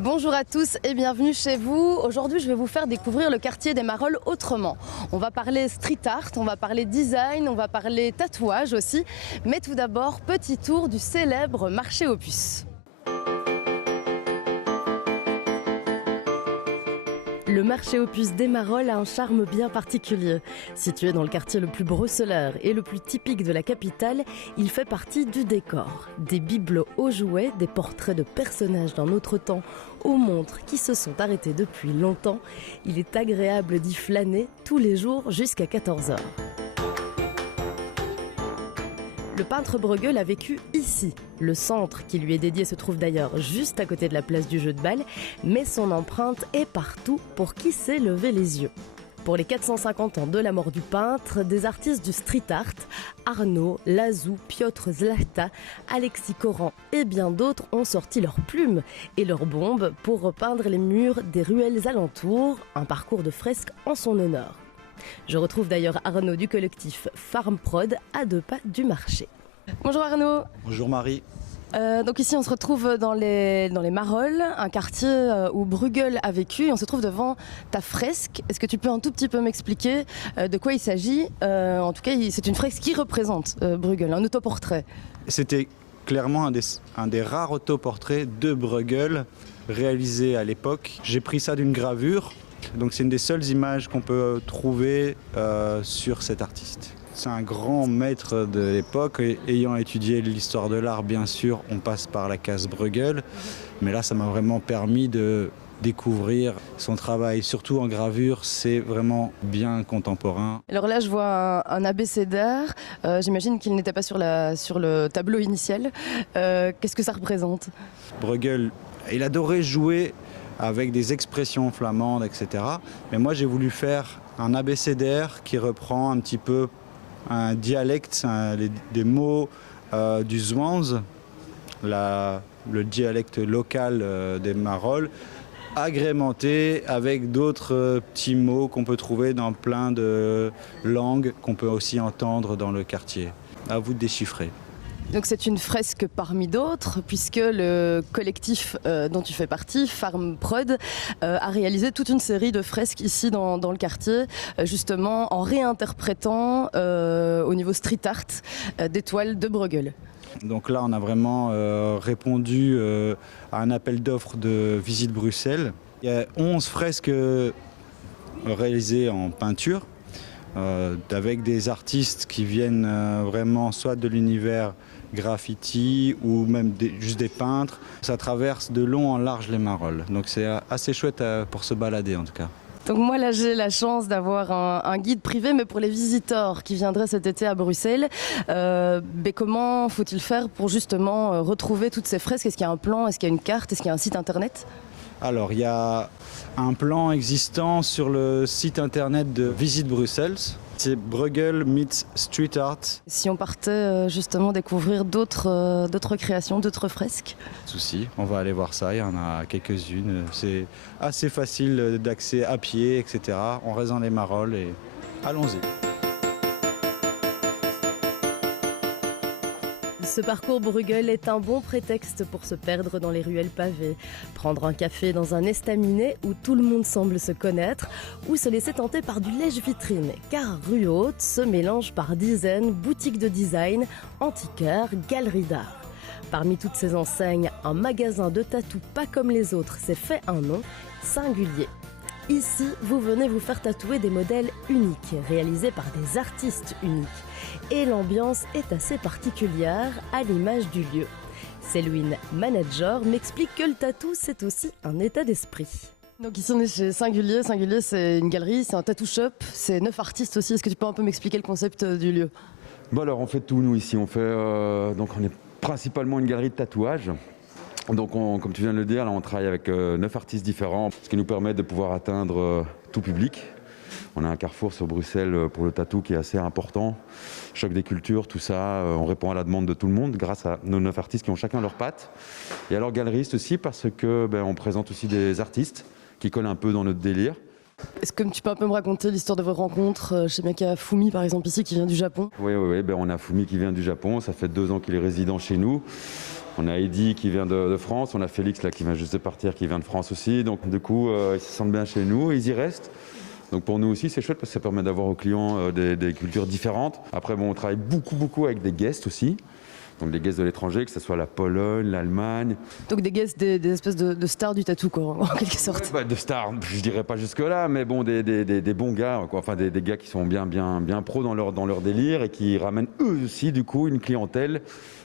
Bonjour à tous et bienvenue chez vous. Aujourd'hui, je vais vous faire découvrir le quartier des Marolles autrement. On va parler street art, on va parler design, on va parler tatouage aussi. Mais tout d'abord, petit tour du célèbre marché aux puces. Le marché aux puces des Marolles a un charme bien particulier. Situé dans le quartier le plus bruxeleur et le plus typique de la capitale, il fait partie du décor. Des bibelots aux jouets, des portraits de personnages d'un autre temps, aux montres qui se sont arrêtées depuis longtemps. Il est agréable d'y flâner tous les jours jusqu'à 14 h. Le peintre Bruegel a vécu ici. Le centre qui lui est dédié se trouve d'ailleurs juste à côté de la place du jeu de balle, mais son empreinte est partout pour qui sait lever les yeux. Pour les 450 ans de la mort du peintre, des artistes du street art, Arnaud, Lazou, Piotr Zlata, Alexis Coran et bien d'autres ont sorti leurs plumes et leurs bombes pour repeindre les murs des ruelles alentours, un parcours de fresques en son honneur. Je retrouve d'ailleurs Arnaud du collectif Farm Prod à 2 pas du marché. Bonjour Arnaud. Bonjour Marie. Donc ici on se retrouve dans les Marolles, un quartier où Bruegel a vécu, et on se trouve devant ta fresque. Est-ce que tu peux un tout petit peu m'expliquer de quoi il s'agit? En tout cas c'est une fresque qui représente Bruegel, un autoportrait. C'était clairement un des rares autoportraits de Bruegel réalisé à l'époque. J'ai pris ça d'une gravure. Donc c'est une des seules images qu'on peut trouver sur cet artiste. C'est un grand maître de l'époque. Ayant étudié l'histoire de l'art, bien sûr, on passe par la case Bruegel. Mais là, ça m'a vraiment permis de découvrir son travail, surtout en gravure. C'est vraiment bien contemporain. Alors là, je vois un abécédaire. J'imagine qu'il n'était pas sur le tableau initial. Qu'est-ce que ça représente? Bruegel, il adorait jouer avec des expressions flamandes, etc. Mais moi, j'ai voulu faire un abécédaire qui reprend un petit peu un dialecte, des mots du Zwanz, le dialecte local des Marolles, agrémenté avec d'autres petits mots qu'on peut trouver dans plein de langues qu'on peut aussi entendre dans le quartier. À vous de déchiffrer. Donc c'est une fresque parmi d'autres, puisque le collectif dont tu fais partie, Farm Prod, a réalisé toute une série de fresques ici dans le quartier, justement en réinterprétant au niveau street art des toiles de Bruegel. Donc là on a vraiment répondu à un appel d'offres de Visite Bruxelles. Il y a 11 fresques réalisées en peinture, avec des artistes qui viennent vraiment soit de l'univers graffiti ou même juste des peintres. Ça traverse de long en large les Marolles. Donc c'est assez chouette pour se balader en tout cas. Donc moi là j'ai la chance d'avoir un guide privé, mais pour les visiteurs qui viendraient cet été à Bruxelles, comment faut-il faire pour justement retrouver toutes ces fresques? Est-ce qu'il y a un plan? Est-ce qu'il y a une carte? Est-ce qu'il y a un site internet? Alors il y a un plan existant sur le site internet de Visite Bruxelles. C'est Bruegel meets Street Art. Si on partait justement découvrir d'autres créations, d'autres fresques? Souci, on va aller voir ça, il y en a quelques-unes. C'est assez facile d'accès à pied, etc. On reste dans les Marolles et allons-y. Ce parcours Bruegel est un bon prétexte pour se perdre dans les ruelles pavées, prendre un café dans un estaminet où tout le monde semble se connaître, ou se laisser tenter par du lèche-vitrine, car rue Haute se mélange par dizaines boutiques de design, antiquaires, galeries d'art. Parmi toutes ces enseignes, un magasin de tatou pas comme les autres s'est fait un nom, singulier. Ici, vous venez vous faire tatouer des modèles uniques, réalisés par des artistes uniques. Et l'ambiance est assez particulière, à l'image du lieu. Céline, manager, m'explique que le tatou, c'est aussi un état d'esprit. Donc ici on est chez Singulier. Singulier, c'est une galerie, c'est un tattoo shop, c'est 9 artistes aussi. Est-ce que tu peux un peu m'expliquer le concept du lieu? Bon alors on fait tout nous ici, on est principalement une galerie de tatouage. Donc comme tu viens de le dire, là on travaille avec 9 artistes différents, ce qui nous permet de pouvoir atteindre tout public. On a un carrefour sur Bruxelles pour le tatou qui est assez important. Choc des cultures, tout ça, on répond à la demande de tout le monde grâce à nos 9 artistes qui ont chacun leur patte. Et alors galeriste aussi parce que on présente aussi des artistes qui collent un peu dans notre délire. Est-ce que tu peux un peu me raconter l'histoire de vos rencontres? Je sais bien qu'il y a Fumi par exemple ici qui vient du Japon. Oui, ben, on a Fumi qui vient du Japon, ça fait 2 ans qu'il est résident chez nous. On a Eddy qui vient de France, on a Félix là, qui vient juste de partir, qui vient de France aussi. Donc du coup, ils se sentent bien chez nous, ils y restent. Donc pour nous aussi, c'est chouette parce que ça permet d'avoir aux clients des cultures différentes. Après, bon, on travaille beaucoup avec des guests aussi. Donc des guests de l'étranger, que ce soit la Pologne, l'Allemagne. Donc des guests, des espèces de stars du tatou, quoi, en quelque sorte. Ouais, bah, de stars, je dirais pas jusque-là, mais bon, des bons gars, quoi. Enfin des gars qui sont bien pros dans leur délire et qui ramènent eux aussi, du coup, une clientèle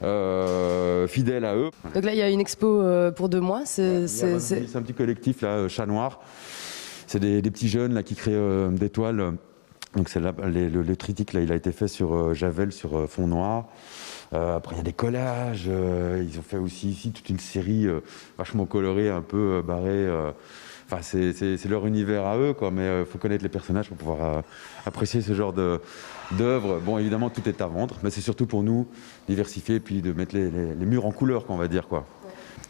fidèle à eux. Donc là, il y a une expo pour 2 mois. C'est un petit collectif, là, Chat Noir. C'est des petits jeunes là, qui créent des toiles. Donc c'est là, le triptyque, là, il a été fait sur Javel, sur fond noir. Après, il y a des collages. Ils ont fait aussi ici toute une série vachement colorée, un peu barrée. Enfin, c'est leur univers à eux, quoi. Mais il faut connaître les personnages pour pouvoir apprécier ce genre d'œuvre. Bon, évidemment, tout est à vendre, mais c'est surtout pour nous diversifier et puis de mettre les murs en couleur, quoi, on va dire, quoi.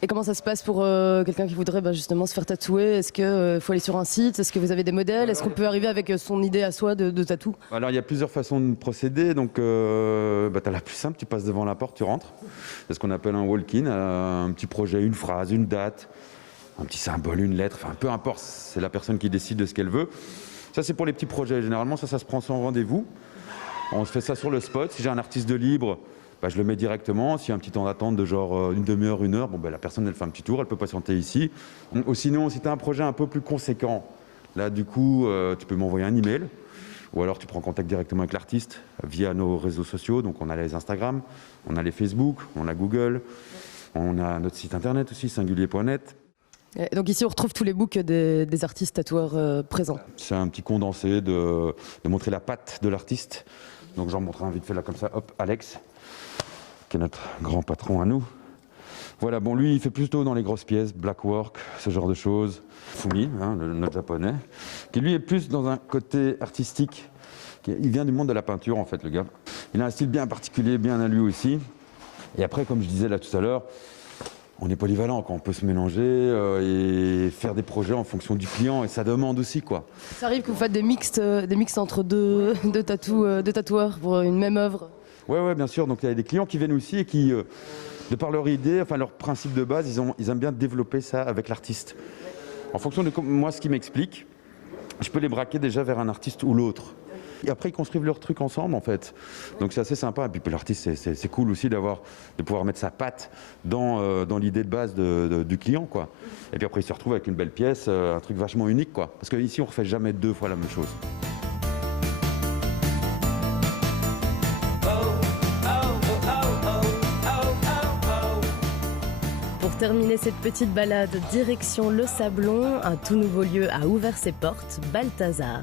Et comment ça se passe pour quelqu'un qui voudrait justement se faire tatouer? Est-ce qu'il faut aller sur un site? Est-ce que vous avez des modèles? Est-ce qu'on peut arriver avec son idée à soi de tatou? Alors il y a plusieurs façons de procéder. Donc tu as la plus simple, tu passes devant la porte, tu rentres. C'est ce qu'on appelle un walk-in, un petit projet, une phrase, une date, un petit symbole, une lettre, enfin peu importe, c'est la personne qui décide de ce qu'elle veut. Ça c'est pour les petits projets, généralement ça se prend sans rendez-vous. On se fait ça sur le spot. Si j'ai un artiste de libre, je le mets directement. S'il y a un petit temps d'attente de genre une demi-heure, 1 heure, la personne elle fait un petit tour, elle peut patienter ici. Ou sinon, si tu as un projet un peu plus conséquent, là du coup, tu peux m'envoyer un email. Ou alors tu prends contact directement avec l'artiste via nos réseaux sociaux. Donc on a les Instagram, on a les Facebook, on a Google, on a notre site internet aussi, singulier.net. Et donc ici on retrouve tous les books des artistes tatoueurs présents. C'est un petit condensé de montrer la patte de l'artiste. Donc j'en montrerai un vite fait là comme ça, hop, Alex, qui est notre grand patron à nous. Voilà, bon, lui, il fait plutôt dans les grosses pièces, black work, ce genre de choses. Fumi, notre japonais, qui lui est plus dans un côté artistique. Il vient du monde de la peinture, en fait, le gars. Il a un style bien particulier, bien à lui aussi. Et après, comme je disais là tout à l'heure, on est polyvalent, quand on peut se mélanger et faire des projets en fonction du client et sa demande aussi, quoi. Ça arrive que vous faites des mixtes entre deux tatoueurs pour une même œuvre? Ouais, bien sûr. Donc il y a des clients qui viennent aussi et qui, de par leur idée, enfin leur principe de base, ils aiment bien développer ça avec l'artiste. En fonction de moi, ce qui m'explique, je peux les braquer déjà vers un artiste ou l'autre. Et après, ils construisent leur truc ensemble, en fait. Donc c'est assez sympa. Et puis pour l'artiste, c'est cool aussi de pouvoir mettre sa patte dans l'idée de base du client, quoi. Et puis après, il se retrouve avec une belle pièce, un truc vachement unique, quoi. Parce qu'ici, on ne refait jamais 2 fois la même chose. Pour terminer cette petite balade, direction Le Sablon, un tout nouveau lieu a ouvert ses portes, Balthazar.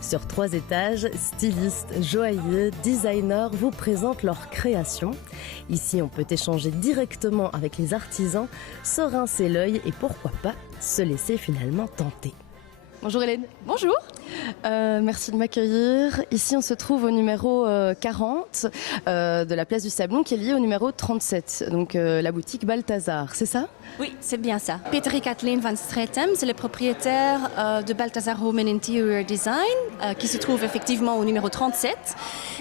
Sur 3 étages, stylistes, joailliers, designers vous présentent leurs créations. Ici, on peut échanger directement avec les artisans, se rincer l'œil et pourquoi pas se laisser finalement tenter. Bonjour Hélène. Bonjour. Merci de m'accueillir. Ici, on se trouve au numéro 40 de la place du Sablon, qui est lié au numéro 37, donc la boutique Balthazar, c'est ça? Oui, c'est bien ça. Peter et Kathleen van Streetem, c'est les propriétaires de Balthazar Home and Interior Design, qui se trouve effectivement au numéro 37.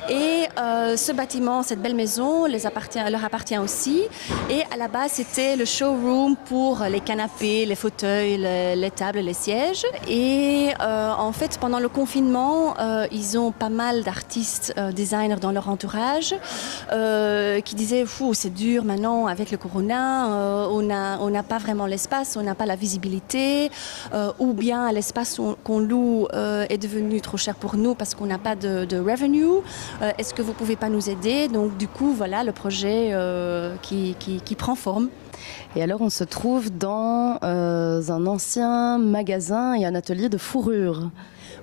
Et ce bâtiment, cette belle maison, leur appartient aussi. Et à la base, c'était le showroom pour les canapés, les fauteuils, les tables, les sièges. Et en fait, pendant le confinement, ils ont pas mal d'artistes designers dans leur entourage qui disaient « c'est dur maintenant avec le corona, on n'a pas vraiment l'espace, on n'a pas la visibilité, ou bien l'espace qu'on loue est devenu trop cher pour nous parce qu'on n'a pas de revenue. Est-ce que vous ne pouvez pas nous aider ?» Donc du coup, voilà le projet qui prend forme. Et alors, on se trouve dans un ancien magasin et un atelier de fourrure.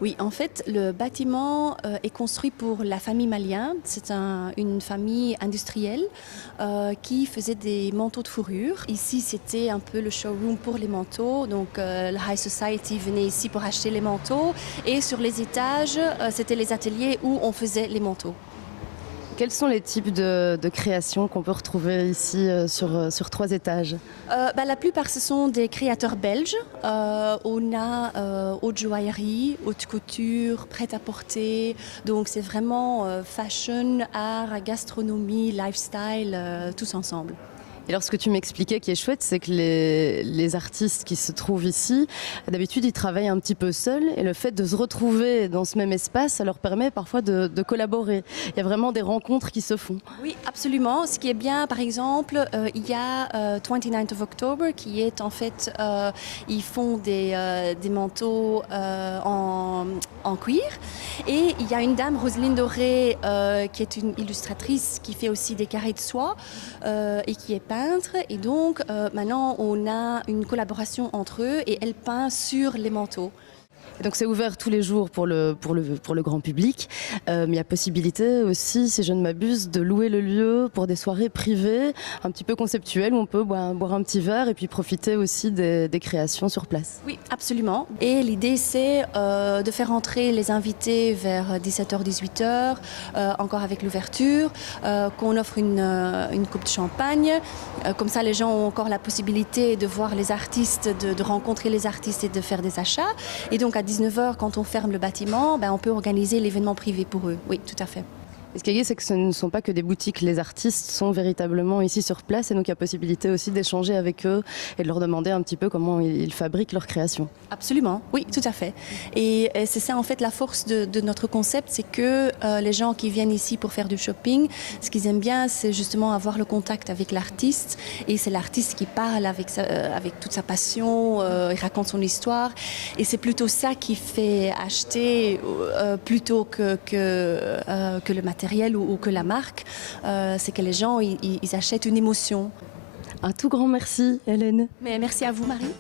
Oui, en fait, le bâtiment est construit pour la famille Malien. C'est une famille industrielle qui faisait des manteaux de fourrure. Ici, c'était un peu le showroom pour les manteaux. Donc, le High Society venait ici pour acheter les manteaux. Et sur les étages, c'était les ateliers où on faisait les manteaux. Quels sont les types de créations qu'on peut retrouver ici sur 3 étages? La plupart, ce sont des créateurs belges. On a haute joaillerie, haute couture, prêt-à-porter. Donc c'est vraiment fashion, art, gastronomie, lifestyle, tous ensemble. Et alors ce que tu m'expliquais qui est chouette, c'est que les artistes qui se trouvent ici, d'habitude ils travaillent un petit peu seuls et le fait de se retrouver dans ce même espace, ça leur permet parfois de collaborer. Il y a vraiment des rencontres qui se font. Oui, absolument. Ce qui est bien, par exemple, il y a 29th of October qui est en fait, ils font des manteaux en cuir. Et il y a une dame, Roselyne Doré, qui est une illustratrice qui fait aussi des carrés de soie et qui est peintre. Et donc maintenant on a une collaboration entre eux et elle peint sur les manteaux. Et donc c'est ouvert tous les jours pour le grand public, mais il y a possibilité aussi, si je ne m'abuse, de louer le lieu pour des soirées privées, un petit peu conceptuelles, où on peut boire un petit verre et puis profiter aussi des créations sur place. Oui, absolument. Et l'idée c'est de faire entrer les invités vers 17h, 18h, encore avec l'ouverture, qu'on offre une coupe de champagne, comme ça les gens ont encore la possibilité de voir les artistes, de rencontrer les artistes et de faire des achats. Et donc à 19h, quand on ferme le bâtiment, on peut organiser l'événement privé pour eux. Oui, tout à fait. Et ce qui est gai, c'est que ce ne sont pas que des boutiques. Les artistes sont véritablement ici sur place et donc il y a possibilité aussi d'échanger avec eux et de leur demander un petit peu comment ils fabriquent leurs créations. Absolument, oui, tout à fait. Et c'est ça en fait la force de notre concept, c'est que les gens qui viennent ici pour faire du shopping, ce qu'ils aiment bien, c'est justement avoir le contact avec l'artiste et c'est l'artiste qui parle avec toute sa passion, il raconte son histoire et c'est plutôt ça qui fait acheter plutôt que le matériel ou que la marque, c'est que les gens ils achètent une émotion. Un tout grand merci Hélène. Mais merci à vous Marie.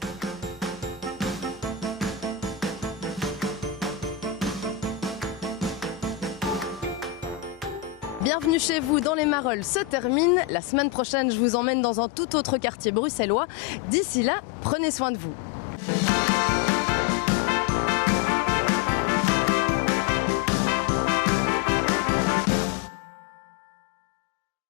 Bienvenue chez vous dans les Marolles se termine. La semaine prochaine, je vous emmène dans un tout autre quartier bruxellois. D'ici là, prenez soin de vous.